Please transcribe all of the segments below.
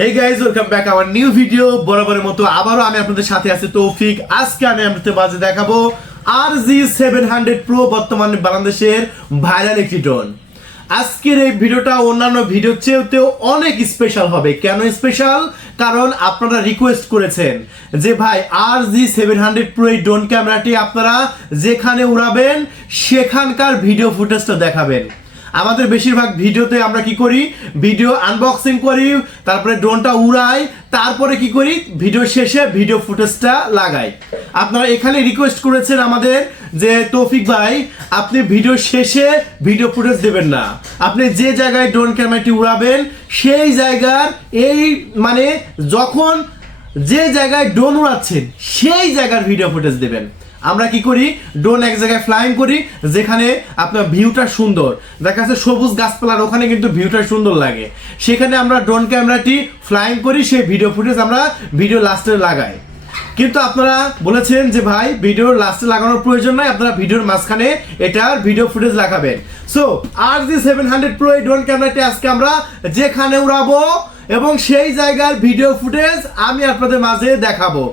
এই guys welcome back আমার new video বরাবরের মতো আবারও আমি আপনাদের সাথে আছি তৌফিক। আজকে আমি আপনাদের মাঝে দেখাবো R G seven hundred pro বর্তমানে বাংলাদেশের ভাইরাল একটি ড্রোন আজকের এই ভিডিওটা অন্যান্য ভিডিওর চেয়েও অনেক স্পেশাল হবে। কেন স্পেশাল কারণ আপনারা রিকোয়েস্ট করেছেন যে ভাই R G seven hundred pro এই ড্রোন ক্যামেরাটি আপনারা যেখানে উড়াবেন, সেখানকার ভিডিও ফুটেজটা দেখাবেন। আমাদের বেশিরভাগ ভিডিওতে আমরা কি করি? ভিডিও আনবক্সিং করি, তারপরে ড্রোনটা উড়াই, তারপরে কি করি? ভিডিও শেষে ভিডিও ফুটেজটা লাগাই। আপনারা এখানে রিকোয়েস্ট করেছেন আমাদের যে, তৌফিক ভাই, আপনি ভিডিও শেষে ভিডিও ফুটেজ দেবেন না। আপনি যে জায়গায় ড্রোন ক্যামেরাটি উড়াবেন, সেই জায়গার এই মানে যখন যে জায়গায় ড্রোন উড়াচ্ছেন, সেই জায়গার ভিডিও ফুটেজ দেবেন। আমরা কি করি? ড্রোন এক জায়গায় ফ্লাইং করি, যেখানে আপনার ভিউটা সুন্দর। দেখা যাচ্ছে সবুজ গাছপালার ওখানে কিন্তু ভিউটা সুন্দর লাগে। সেখানে আমরা ড্রোন ক্যামেরাটি ফ্লাইং করি, সেই ভিডিও ফুটেজ আমরা ভিডিও লাস্টে লাগাই। কিন্তু আপনারা বলেছেন যে, ভাই ভিডিওর লাস্টে লাগানোর প্রয়োজন নাই, আপনারা ভিডিওর মাঝখানে এটার ভিডিও ফুটেজ লাগাবেন। So R G seven hundred pro এই ড্রোন ক্যামেরাটি আজকে আমরা যেখানে উড়াবো এবং সেই জায়গার ভিডিও ফুটেজ আমি আপনাদের মাঝে দেখাবো।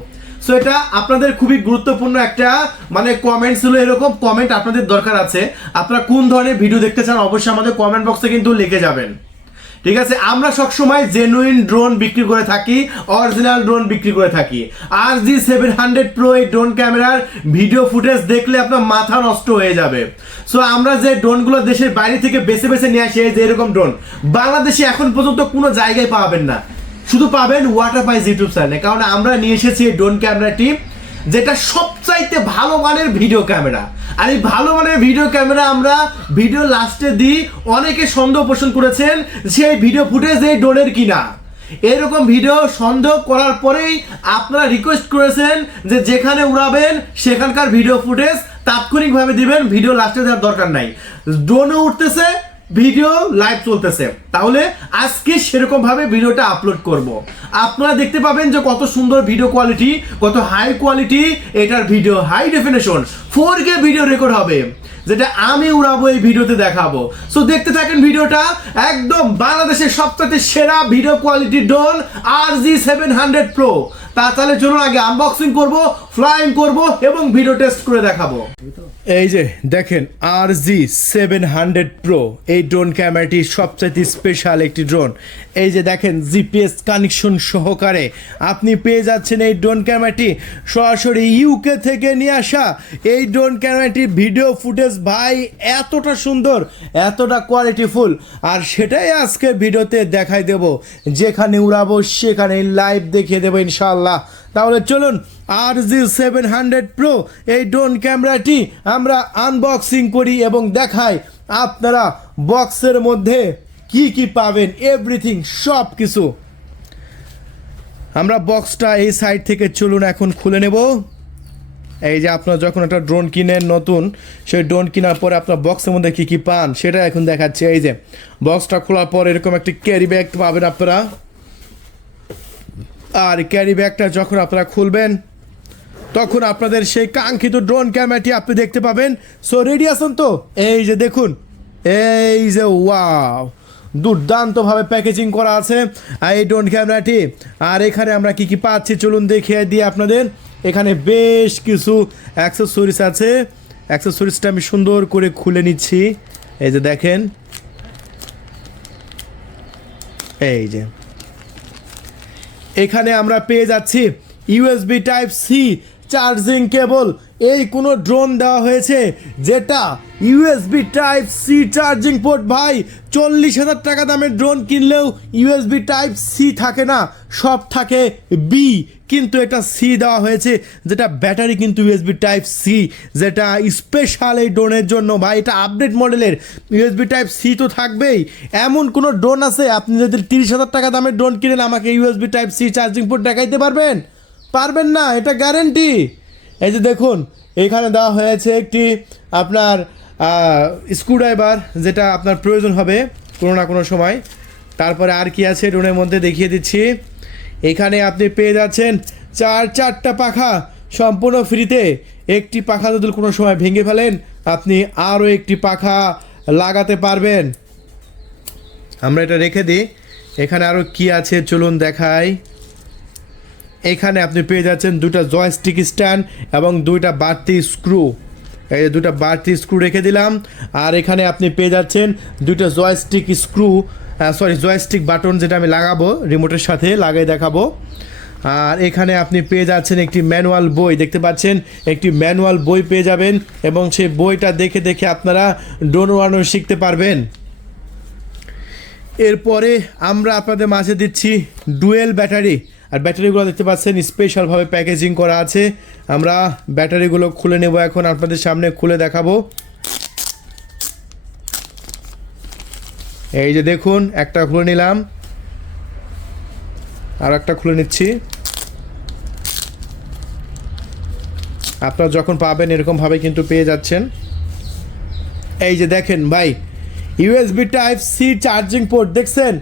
সো এটা আপনাদের খুবই গুরুত্বপূর্ণ একটা মানে কমেন্ট ছিল এরকম কমেন্ট আপনাদের দরকার আছে। আপনারা কোন ধরনের ভিডিও দেখতে চান অবশ্যই আমাদের কমেন্ট বক্সে কিন্তু লিখে যাবেন। ঠিক আছে? আমরা সবসময় জেনুইন ড্রোন বিক্রি করে থাকি অরিজিনাল ড্রোন বিক্রি করে থাকি। R G seven hundred pro এই ড্রোন ক্যামেরার ভিডিও ফুটেজ দেখলে আপনার মাথা নষ্ট হয়ে যাবে। সো আমরা যে ড্রোনগুলো দেশের বাইরে থেকে বেছে বেছে নিয়ে আসি যে এরকম ড্রোন বাংলাদেশে এখন পর্যন্ত কোনো জায়গায় পাবেন না। শুধু পাবেন ওয়াটার পাইস ইউটিউব চ্যানেলে কারণ আমরা নিয়ে এসেছি ড্রোন ক্যামেরাটি যেটা সবচাইতে ভালো মানের ভিডিও ক্যামেরা আর এই ভালো মানের ভিডিও ক্যামেরা আমরা ভিডিও লাস্টে দিই, অনেকে সন্দেহ পোষণ করেছেন সেই ভিডিও ফুটেজ এই ড্রোনের কিনা। এরকম ভিডিও সন্দেহ করার পরেই আপনারা রিকোয়েস্ট করেছেন যে যেখানে উড়াবেন, সেখানকার ভিডিও ফুটেজ তাৎক্ষণিকভাবে দিবেন ভিডিও লাস্টে দেওয়ার দরকার নাই। ড্রোনও উঠতেছে ভিডিও লাইভ চলতেছে। তাহলে আজকে সেরকম ভাবে ভিডিওটা আপলোড করব। আপনারা দেখতে পাবেন যে কত সুন্দর ভিডিও কোয়ালিটি কত হাই কোয়ালিটি এটার video high definition four K video record হবে, যেটা আমি উড়াবো এই ভিডিওতে দেখাবো। সো দেখতে থাকেন ভিডিওটা, একদম বাংলাদেশের সবথেকে সেরা video quality drone R G seven hundred pro তাহলে চলুন আগে আনবক্সিং করব ফ্লাইং করব এবং ভিডিও টেস্ট করে দেখাবো। এই যে, দেখেন R G seven hundred pro এই ড্রোন ক্যামেরাটি সবচাইতে স্পেশাল একটি ড্রোন এই যে, দেখেন জিপিএস কানেকশন সহকারে আপনি পেয়ে যাচ্ছেন এই ড্রোন ক্যামেরাটি সরাসরি ইউকে থেকে নিয়ে আসা এই ড্রোন ক্যামেরাটির ভিডিও ফুটেজ ভাই, এতটা সুন্দর, এতটা কোয়ালিটিফুল আর সেটাই আজকে ভিডিওতে দেখাই দেব। যেখানে উড়াবো, সেখানে লাইভ দেখিয়ে দেবো ইনশাল্লাহ তাহলে চলুন R G seven hundred pro এই ড্রোন ক্যামেরাটি আমরা আনবক্সিং করি এবং দেখাই আপনারা বক্সের মধ্যে কি কি পাবেন এভরিথিং সব কিছু আমরা বক্সটা এই সাইড থেকে চলুন, এখন খুলে নেব। এই যে আপনার যখন একটা ড্রোন কিনেন নতুন, সেই ড্রোন কেনার পরে আপনার বক্সের মধ্যে কি কি পান, সেটা এখন দেখাচ্ছে। এই যে, বক্সটা খোলার পর এরকম একটি ক্যারি ব্যাগ পাবেন আপনারা। আর ক্যারি ব্যাগটা যখন আপনারা খুলবেন, তখন আপনাদের সেই কাঙ্ক্ষিত ড্রোন ক্যামেরাটি আপনি দেখতে পাবেন। সো রেডি আছেন তো? এই যে দেখুন, এই যে ওয়াও দুর্দান্তভাবে প্যাকেজিং করা আছে এই ড্রোন ক্যামেরাটি। আর এখানে আমরা কি কি পাচ্ছি চলুন দেখিয়ে দিই আপনাদের। এখানে বেশ কিছু অ্যাক্সেসরিজ আছে। অ্যাক্সেসরিজটা আমি সুন্দর করে খুলে নিচ্ছি। এই যে দেখেন, এই যে। এখানে আমরা পেয়ে যাচ্ছি USB type C charging cable এই কোনো ড্রোন দেওয়া হয়েছে যেটা USB type C charging port ভাই। চল্লিশ হাজার টাকা দামের ড্রোন কিনলেও ইউএসবি টাইপ সি থাকে না, সব থাকে বি কিন্তু এটা সি দেওয়া হয়েছে যেটা ব্যাটারি কিন্তু ইউএসবি টাইপ সি যেটা স্পেশাল এই ড্রোনের জন্য, ভাই। এটা আপডেট মডেলের ইউএসবি টাইপ সি তো থাকবেই। এমন কোনো ড্রোন আছে, আপনি যদি তিরিশ হাজার টাকা দামের ড্রোন কিনেন, আমাকে USB type C charging port দেখাইতে পারবেন? পারবেন না, এটা গ্যারেন্টি এই যে দেখুন, এখানে দেওয়া হয়েছে একটি আপনার স্ক্রুড্রাইভার যেটা আপনার প্রয়োজন হবে কোনো না কোনো সময়। তারপরে আর কি আছে ড্রোনের মধ্যে দেখিয়ে দিচ্ছি। এখানে আপনি পেয়ে যাচ্ছেন চার, চারটা পাখা সম্পূর্ণ ফ্রিতে। একটি পাখা যদি কোনো সময় ভেঙে ফেলেন, আপনি আরও একটি পাখা লাগাতে পারবেন। আমরা এটা রেখে দিই। এখানে আরও কি আছে চলুন দেখাই। এখানে আপনি পেয়ে যাচ্ছেন দুটা জয়স্টিক স্ট্যান্ড এবং দুইটা বাড়তি স্ক্রু এই যে দুটা বাড়তি স্ক্রু রেখে দিলাম। আর এখানে আপনি পেয়ে যাচ্ছেন দুইটা joystick screw sorry joystick button যেটা আমি লাগাবো রিমোটের সাথে লাগাই দেখাবো। আর এখানে আপনি পেয়ে যাচ্ছেন একটি ম্যানুয়াল বই, দেখতে পাচ্ছেন? একটি ম্যানুয়াল বই পেয়ে যাবেন এবং সেই বইটা দেখে দেখে আপনারা ড্রোন উড়ানো শিখতে পারবেন। এরপরে আমরা আপনাদের মাঝে দিচ্ছি ডুয়েল ব্যাটারি। আর ব্যাটারিগুলো দেখতে পাচ্ছেন স্পেশালভাবে প্যাকেজিং করা আছে। আমরা ব্যাটারিগুলো খুলে নেব এখন, আপনাদের সামনে খুলে দেখাবো। এই যে দেখুন, একটা খুলে নিলাম। আর একটা খুলে নিচ্ছি। আপনারা যখন পাবেন এরকমভাবে কিন্তু পেয়ে যাচ্ছেন। এই যে দেখেন ভাই USB type C charging port দেখছেন?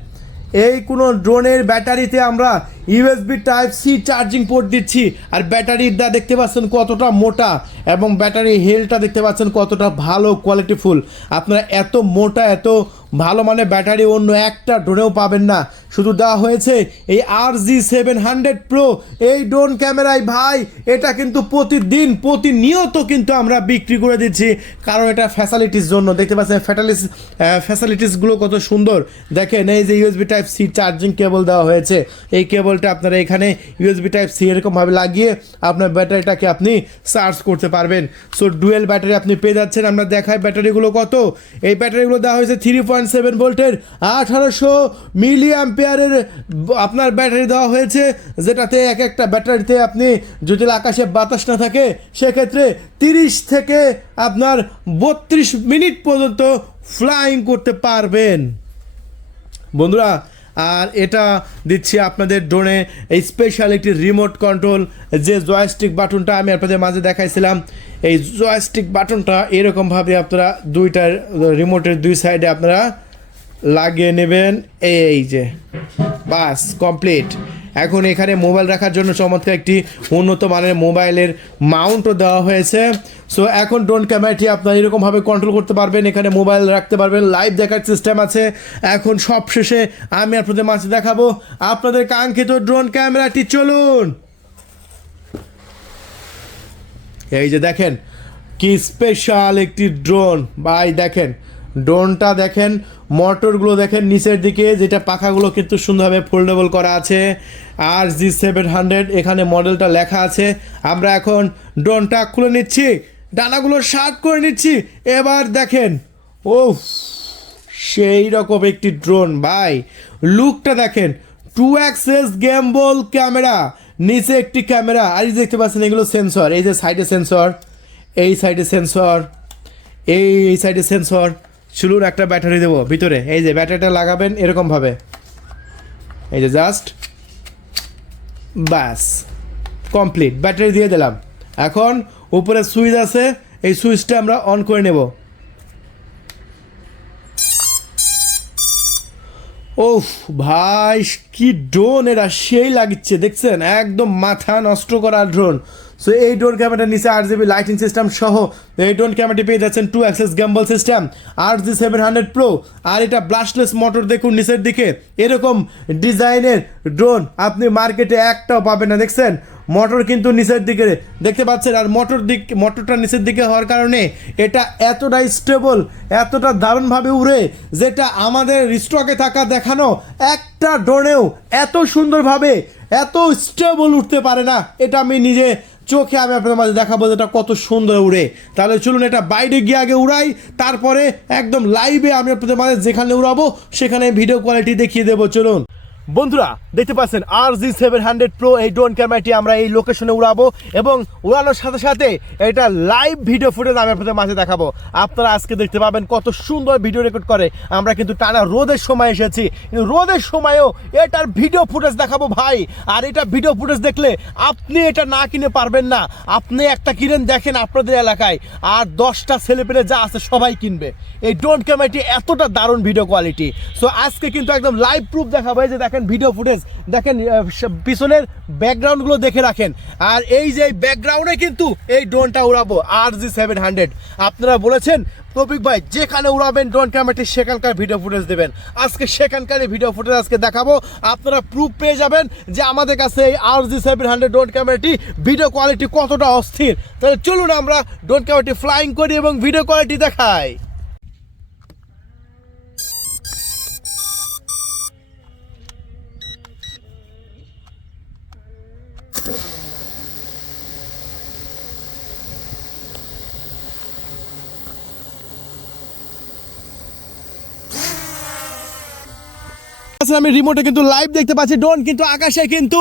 এই কোনো ড্রোনের ব্যাটারিতে আমরা USB type C charging port দিচ্ছি। আর ব্যাটারিটা দেখতে পাচ্ছেন কতটা মোটা এবং ব্যাটারি হেলটা দেখতে পাচ্ছেন কতটা ভালো কোয়ালিটিফুল আপনারা এত মোটা, এত ভালো মানে ব্যাটারি অন্য একটা ড্রোনেও পাবেন না। শুধু দেওয়া হয়েছে এই R G seven hundred pro এই ড্রোন ক্যামেরায় ভাই, এটা কিন্তু প্রতিদিন, প্রতিনিয়ত কিন্তু আমরা বিক্রি করে দিচ্ছি। কারণ এটা ফ্যাসিলিটিস জন্য। দেখতে পাচ্ছেন ফ্যাটালিস ফ্যাসিলিটিসগুলো কত সুন্দর। দেখেন, এই যে USB type C charging cable দেওয়া হয়েছে। এই কেবলটা আপনারা এখানে ইউএসবি টাইপ সি এরকমভাবে লাগিয়ে আপনার ব্যাটারিটাকে আপনি চার্জ করতে পারবেন। সো ডুয়েল ব্যাটারি আপনি পেয়ে যাচ্ছেন। আমরা দেখাই ব্যাটারিগুলো কত। এই ব্যাটারিগুলো দেওয়া হয়েছে থ্রি পয়েন্ট সেভেন ভোল্টের আঠারোশো মিলি অ্যাম্পিয়ারের আপনার ব্যাটারি দেওয়া হয়েছে, যেটাতে এক একটা ব্যাটারিতে আপনি যদি আকাশে বাতাস না থাকে, সেক্ষেত্রে তিরিশ থেকে আপনার বত্রিশ মিনিট পর্যন্ত ফ্লাইং করতে পারবেন। বন্ধুরা, আর এটা দিচ্ছি আপনাদের ড্রোনে এই স্পেশাল একটি রিমোট কন্ট্রোল যে জয়স্টিক বাটনটা আমি আপনাদের মাঝে দেখাইছিলাম, এই জয়স্টিক বাটনটা এরকমভাবে আপনারা দুইটার রিমোটের দুই সাইডে আপনারা লাগিয়ে নেবেন এই যে। বাস কমপ্লিট এখন এখানে মোবাইল রাখার জন্য চমৎকার একটি উন্নত মানের মোবাইলের মাউন্টও দেওয়া হয়েছে। সো এখন ড্রোন ক্যামেরাটি আপনারা এরকমভাবে কন্ট্রোল করতে পারবেন, এখানে মোবাইল রাখতে পারবেন লাইভ দেখার সিস্টেম আছে। এখন সব শেষে আমি আপনাদের মাঝে দেখাবো আপনাদের কাঙ্ক্ষিত ড্রোন ক্যামেরাটি চলুন। এই যে দেখেন, কি স্পেশাল একটি ড্রোন ভাই, দেখেন ড্রোনটা দেখেন মোটরগুলো দেখেন নিচের দিকে, যেটা পাখাগুলো কিন্তু সুন্দরভাবে ফোল্ডেবল করা আছে। আর জি সেভেন হান্ড্রেড এখানে মডেলটা লেখা আছে। আমরা এখন ড্রোনটা খুলে নিচ্ছি ডানাগুলো শার্ট করে নিচ্ছি। এবার দেখেন ও সেই রকম একটি ড্রোন, ভাই। লুকটা দেখেন two axis gimbal camera নিচে একটি ক্যামেরা আর দেখতে পাচ্ছেন, এগুলো সেন্সর এই যে সাইডে সেন্সর এই সাইডে সেন্সর এই সাইডে সেন্সর চলুন একটা ব্যাটারি দেবো, ভিতরে। এই যে, ব্যাটারিটা লাগাবেন এরকমভাবে এই যে জাস্ট ব্যাস কমপ্লিট ব্যাটারি দিয়ে দিলাম। এখন উপরে সুইচ আছে, এই সুইচটা আমরা অন করে নেব। ওফ ভাই, কি ড্রোন এরা, সেই লাগিচ্ছে, দেখছেন? একদম মাথা নষ্ট করা ড্রোন সো এই ড্রোন ক্যামেরার নিচে আট জিবি লাইটিং সিস্টেম সহ এই ড্রোন ক্যামেরাটি পেয়ে যাচ্ছেন টু অ্যাক্সেস গ্যাম্বল সিস্টেম আট জি সেভেন হান্ড্রেড প্রো আর এটা ব্লাস্টলেস মোটর দেখুন নিচের দিকে। এরকম ডিজাইনের ড্রোন আপনি মার্কেটে একটাও পাবেন না, দেখছেন? মোটর কিন্তু নিচের দিকে, দেখতে পাচ্ছেন? আর মোটর দিক মোটরটা নিচের দিকে হওয়ার কারণে এটা এতটা স্টেবল এতটা দারুণভাবে উড়ে, যেটা আমাদের স্টকে থাকা দেখানো একটা ড্রোনেও এত সুন্দরভাবে, এত স্টেবল উঠতে পারে না। এটা আমি নিজে চোখে আমি আপনাদের মাঝে দেখাবো এটা কত সুন্দর উড়ে। তাহলে চলুন এটা বাইরে গিয়ে আগে উড়াই, তারপরে একদম লাইভে আমি আপনাদের মাঝে যেখানে উড়াবো, সেখানে ভিডিও কোয়ালিটি দেখিয়ে দেবো, চলুন। বন্ধুরা, দেখতে পাচ্ছেন R G seven hundred pro এই ড্রোন ক্যামেরাটি আমরা এই লোকেশনে উড়াবো এবং উড়ানোর সাথে সাথে এটা লাইভ ভিডিও ফুটেজ আমি আপনাদের মাঝে দেখাবো। আপনারা আজকে দেখতে পাবেন কত সুন্দর ভিডিও রেকর্ড করে। আমরা কিন্তু টানা রোদের সময় এসেছি। কিন্তু রোদের সময়ও এটার ভিডিও ফুটেজ দেখাবো ভাই। আর এটা ভিডিও ফুটেজ দেখলে আপনি এটা না কিনে পারবেন না। আপনি একটা কিনেন, দেখেন আপনাদের এলাকায়। আর দশটা ছেলে পেলে যা আছে সবাই কিনবে। এই ড্রোন ক্যামেরাটি এতটা দারুণ ভিডিও কোয়ালিটি সো আজকে কিন্তু একদম লাইভ প্রুফ দেখাবো। যে দেখেন ভিডিও ফুটেজ দেখেন পিছনের ব্যাকগ্রাউন্ডগুলো দেখে রাখেন। আর এই যে ব্যাকগ্রাউন্ডে কিন্তু এই ড্রোনটা উড়াবো আর জি সেভেন হান্ড্রেড আপনারা বলেছেন তৌফিক ভাই, যেখানে উড়াবেন ড্রোন ক্যামেরাটি সেখানকার ভিডিও ফুটেজ দেবেন। আজকে সেখানকার ভিডিও ফুটেজ আজকে দেখাবো। আপনারা প্রুফ পেয়ে যাবেন যে আমাদের কাছে এই R G seven hundred drone ক্যামেরাটি ভিডিও কোয়ালিটি কতটা অস্থির। তাহলে চলুন আমরা ড্রোন ক্যামেরাটি ফ্লাইং করি এবং ভিডিও কোয়ালিটি দেখাই। আমি রিমোটে কিন্তু লাইভ দেখতে পাচ্ছি। ডোন কিন্তু আকাশে কিন্তু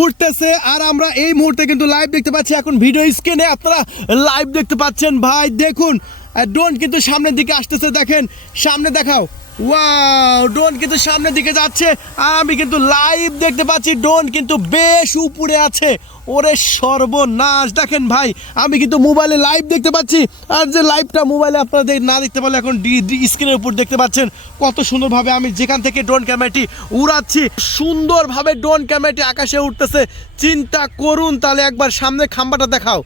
উঠতেছে আর আমরা এই মুহূর্তে কিন্তু লাইভ দেখতে পাচ্ছি। এখন ভিডিও স্ক্রিনে আপনারা লাইভ দেখতে পাচ্ছেন। ভাই, দেখুন ডোন কিন্তু সামনের দিকে আসতেছে, দেখেন। সামনে দেখাও। ওয়াও ড্রোন কিন্তু সামনের দিকে যাচ্ছে। আর আমি কিন্তু লাইভ দেখতে পাচ্ছি ড্রোন কিন্তু বেশ উপরে আছে। ওরে সর্বনাশ, দেখেন ভাই, আমি কিন্তু মোবাইলে লাইভ দেখতে পাচ্ছি। আর যে লাইভটা মোবাইলে আপনারা না দেখতে পারলে এখন স্ক্রিনের উপর দেখতে পাচ্ছেন কত সুন্দরভাবে আমি যেখান থেকে ড্রোন ক্যামেরাটি উড়াচ্ছি। সুন্দরভাবে ড্রোন ক্যামেরাটি আকাশে উঠতেছে। চিন্তা করুন, তাহলে একবার সামনে খাম্বাটা দেখাও।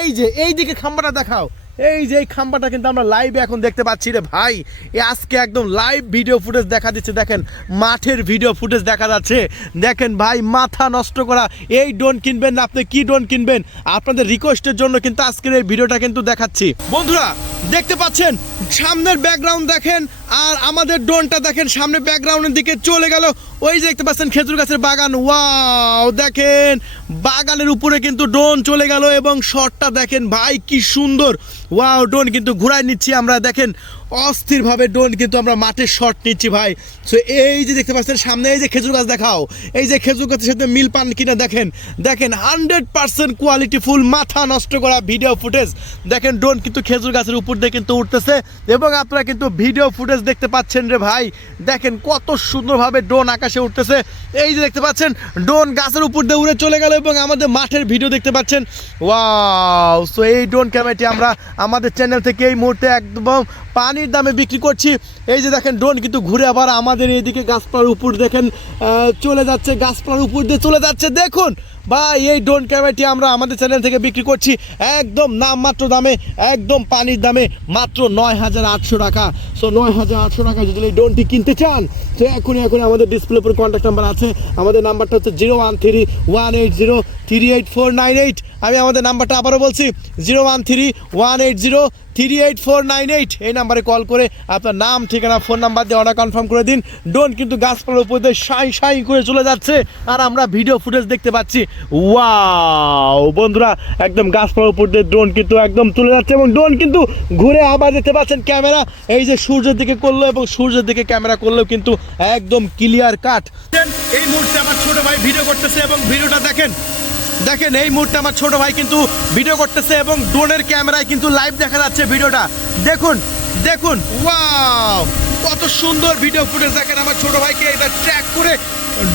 এই যে, এই দিকে খাম্বাটা দেখাও। এই যে এই খাম্বাটা কিন্তু আমরা লাইভে এখন দেখতে পাচ্ছি রে ভাই। এ আজকে একদম লাইভ ভিডিও ফুটেজ দেখা দিচ্ছে, দেখেন মাঠের ভিডিও ফুটেজ দেখা যাচ্ছে। দেখেন ভাই, মাথা নষ্ট করা, এই ড্রোন কিনবেন না, আপনি কি ড্রোন কিনবেন? আপনাদের রিকোয়েস্টের জন্য কিন্তু আজকের এই ভিডিওটা কিন্তু দেখাচ্ছি। বন্ধুরা, দেখতে পাচ্ছেন, সামনের ব্যাকগ্রাউন্ড দেখেন, আর আমাদের ড্রোনটা দেখেন সামনে ব্যাকগ্রাউন্ডের দিকে চলে গেল। ওই যে দেখতে পাচ্ছেন খেজুর গাছের বাগান। ওয়াও, দেখেন, বাগানের উপরে কিন্তু ড্রোন চলে গেল এবং শটটা দেখেন, ভাই কি সুন্দর। ওয়াও, ড্রোন কিন্তু ঘুরায় নিচ্ছি আমরা, দেখেন অস্থিরভাবে ড্রোন কিন্তু আমরা মাঠে শট নিচ্ছি ভাই। সো এই যে দেখতে পাচ্ছেন, সামনে এই যে খেজুর গাছ দেখাও। এই যে খেজুর গাছের সাথে মিল পান কিনা দেখেন। দেখেন হান্ড্রেড পার্সেন্ট কোয়ালিটি ফুল মাথা নষ্ট করা ভিডিও ফুটেজ দেখেন ড্রোন কিন্তু খেজুর গাছের উপর দিয়ে কিন্তু উঠতেছে। এবং আপনারা কিন্তু ভিডিও ফুটেজ দেখতে পাচ্ছেন রে ভাই। দেখেন, কত সুন্দরভাবে ড্রোন আকাশে উঠতেছে। এই যে দেখতে পাচ্ছেন ড্রোন গাছের উপর দিয়ে উড়ে চলে গেল এবং আমাদের মাঠের ভিডিও দেখতে পাচ্ছেন। ওয়াও সো এই ড্রোন ক্যামেরাটি আমরা আমাদের চ্যানেল থেকে এই মুহূর্তে একদম পানির দামে বিক্রি করছি। এই যে দেখেন ড্রোন কিন্তু ঘুরে আবার আমাদের এইদিকে গাছপালার উপর দেখেন চলে যাচ্ছে, গাছপালার উপর দিয়ে চলে যাচ্ছে। দেখুন, ভাই, এই ড্রোন ক্যামেরাটি আমরা আমাদের চ্যানেল থেকে বিক্রি করছি। একদম নামমাত্র দামে, একদম পানির দামে মাত্র নয় হাজার আটশো টাকা। সো নয় হাজার আটশো টাকা যদি এই ড্রোনটি কিনতে চান, তো এখনই এখন আমাদের ডিসপ্লে উপর কন্ট্যাক্ট নাম্বার আছে। আমাদের নাম্বারটা হচ্ছে zero one three one eight zero three eight four nine eight আমি আমাদের নাম্বারটা আবারও বলছি, zero one three one eight zero three eight four nine eight. এই নাম্বারে কল করে আপনার নাম, ঠিকানা, ফোন নাম্বার দিয়ে অর্ডার কনফার্ম করে দিন। ড্রোন কিন্তু গাছপালার উপর দিয়ে সাই সাই করে চলে যাচ্ছে আর আমরা ভিডিও ফুটেজ দেখতে পাচ্ছি। ওয়াও বন্ধুরা, একদম গাছপালার উপর দিয়ে ড্রোন কিন্তু একদম চলে যাচ্ছে এবং ড্রোন কিন্তু ঘুরে আবার দেখতে পাচ্ছেন ক্যামেরা এই যে সূর্যের দিকে করল এবং সূর্যের দিকে ক্যামেরা করলেও কিন্তু একদম ক্লিয়ার কাট এই মুহূর্তে আমার ছোট ভাই ভিডিও করতেছে এবং ভিডিওটা দেখেন। দেখেন, এই মুহূর্তে আমার ছোট ভাই কিন্তু ভিডিও করতেছে এবং ড্রোনের ক্যামেরায় কিন্তু লাইভ দেখা যাচ্ছে ভিডিওটা। দেখুন দেখুন ওয়াও কত সুন্দর ভিডিও ফুটেজ দেখেন আমার ছোট ভাইকে। এটা ট্র্যাক করে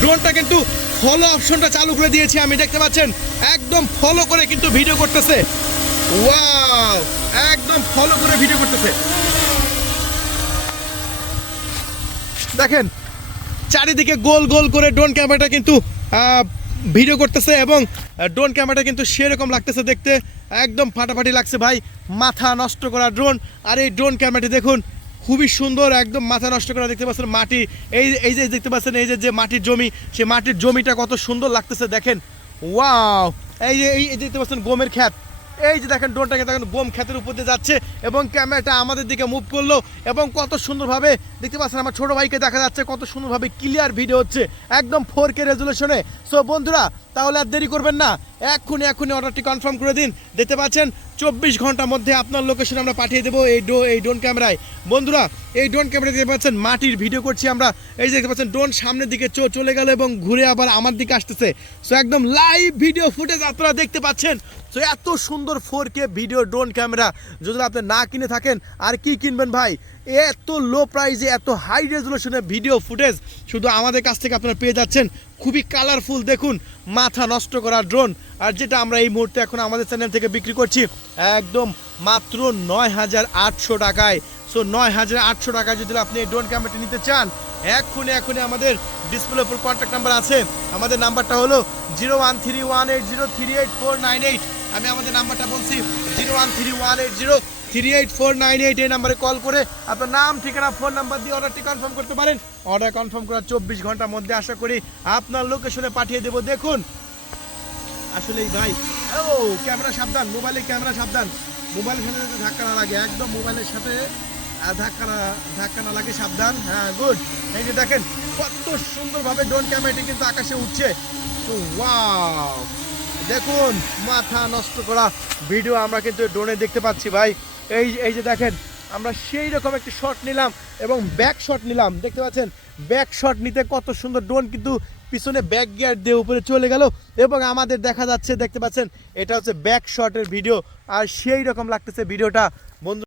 ড্রোনটা কিন্তু ফলো অপশনটা চালু করে দিয়েছি। আমি দেখতে পাচ্ছেন, একদম ফলো করে কিন্তু ভিডিও করতেছে। ওয়াও একদম ফলো করে ভিডিও করতেছে। দেখেন, চারিদিকে গোল গোল করে ড্রোন ক্যামেরাটা কিন্তু ভিডিও করতেছে এবং ড্রোন ক্যামেরাটা কিন্তু সেরকম লাগতেছে দেখতে। একদম ফাটাফাটি লাগছে ভাই। মাথা নষ্ট করা ড্রোন আর এই ড্রোন ক্যামেরাটি দেখুন, খুবই সুন্দর, একদম মাথা নষ্ট করা দেখতে পাচ্ছেন মাটি। এই এই যে দেখতে পাচ্ছেন, এই যে যে মাটির জমি সেই মাটির জমিটা কত সুন্দর লাগতেছে দেখেন। ওয়াও! এই যে, এই দেখতে পাচ্ছেন, গমের খ্যাত এই যে দেখেন ড্রোনটাকে দেখেন, বোম ক্ষেতের উপর দিয়ে যাচ্ছে এবং ক্যামেরাটা আমাদের দিকে মুভ করল এবং কত সুন্দরভাবে, দেখতে পাচ্ছেন আমার ছোট ভাইকে দেখা যাচ্ছে, কত সুন্দরভাবে ক্লিয়ার ভিডিও হচ্ছে, একদম ফোর কে রেজুলেশনে সো বন্ধুরা তাহলে আর দেরি করবেন না। এক্ষুনি এক্ষুনি অর্ডারটি কনফার্ম করে দিন। দেখতে পাচ্ছেন, চব্বিশ ঘণ্টার মধ্যে আপনার লোকেশন আমরা পাঠিয়ে দেবো এই ডো এই ড্রোন ক্যামেরায় বন্ধুরা, এই ড্রোন ক্যামেরা দেখতে পাচ্ছেন, মাটির ভিডিও করছি আমরা। এই যে দেখতে পাচ্ছেন ড্রোন সামনের দিকে চলে গেল এবং ঘুরে আবার আমার দিকে আসতেছে। সো একদম লাইভ ভিডিও ফুটেজ আপনারা দেখতে পাচ্ছেন। সো এত সুন্দর four K video drone camera যদি আপনি না কিনে থাকেন, আর কি কিনবেন ভাই? এত লো প্রাইসে এত হাই রেজুলেশনের ভিডিও ফুটেজ শুধু আমাদের কাছ থেকে আপনারা পেয়ে যাচ্ছেন। খুবই কালারফুল দেখুন, মাথা নষ্ট করা ড্রোন আর যেটা আমরা এই মুহূর্তে এখন আমাদের চ্যানেল থেকে বিক্রি করছি, একদম মাত্র নয় হাজার আটশো টাকায়। সো নয় হাজার আটশো টাকায় যদি আপনি এই ড্রোন ক্যামেরাটি নিতে চান এক্ষুনি এখনই আমাদের ডিসপ্লে উপর কন্ট্যাক্ট নাম্বার আছে। আমাদের নাম্বারটা হলো zero one three one eight zero three eight four nine eight আমি আমাদের নাম্বারটা বলছি zero one three one eight zero three eight four nine eight এই নাম্বারে কল করে আপনার নাম, ঠিকানা, ফোন নাম্বার দিয়ে অর্ডারটি কনফার্ম করতে পারেন। অর্ডার কনফার্ম করার চব্বিশ ঘণ্টার মধ্যে আশা করি আপনার লোকেশনে পাঠিয়ে দেবো। দেখুন। আসলেই ভাই, ও, ক্যামেরা সাবধান মোবাইলে ক্যামেরা সাবধান। মোবাইলের সাথে ধাক্কা না লাগে, একদম মোবাইলের সাথে ধাক্কা না ধাক্কা না লাগে, সাবধান। হ্যাঁ গুড এই যে দেখেন, কত সুন্দরভাবে ড্রোন ক্যামেরাটি কিন্তু আকাশে উঠছে। তো ওয়াও দেখুন, মাথা নষ্ট করা ভিডিও আমরা কিন্তু ড্রোনে দেখতে পাচ্ছি ভাই। এই এই যে দেখেন, আমরা সেই রকম একটি শট নিলাম এবং ব্যাক শট নিলাম। দেখতে পাচ্ছেন? ব্যাক শট নিতে কত সুন্দর ড্রোন কিন্তু পিছনে ব্যাক গিয়ার দিয়ে উপরে চলে গেল এবং আমাদের দেখা যাচ্ছে, দেখতে পাচ্ছেন? এটা হচ্ছে ব্যাক শটের ভিডিও আর সেই রকম লাগতেছে ভিডিওটা